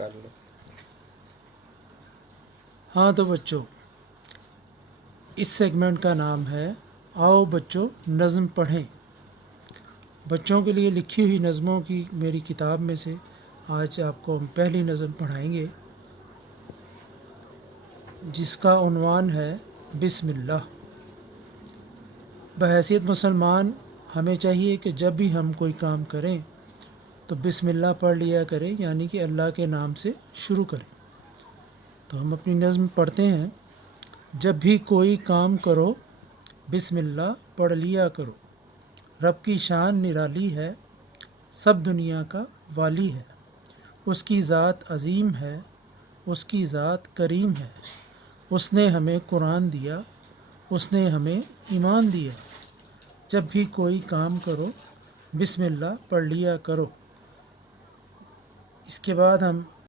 کر لو۔ ہاں تو بچوں، اس سیگمنٹ کا نام ہے آؤ بچوں نظم پڑھیں۔ بچوں کے لیے لکھی ہوئی نظموں کی میری کتاب میں سے آج آپ کو ہم پہلی نظم پڑھائیں گے، جس کا عنوان ہے بسم اللہ۔ بحیثیت مسلمان ہمیں چاہیے کہ جب بھی ہم کوئی کام کریں تو بسم اللہ پڑھ لیا کریں، یعنی کہ اللہ کے نام سے شروع کریں۔ تو ہم اپنی نظم پڑھتے ہیں۔ جب بھی کوئی کام کرو بسم اللہ پڑھ لیا کرو، رب کی شان نرالی ہے، سب دنیا کا والی ہے، اس کی ذات عظیم ہے، اس کی ذات کریم ہے، اس نے ہمیں قرآن دیا، اس نے ہمیں ایمان دیا۔ جب بھی کوئی کام کرو بسم اللہ پڑھ لیا کرو۔ اس کے بعد ہم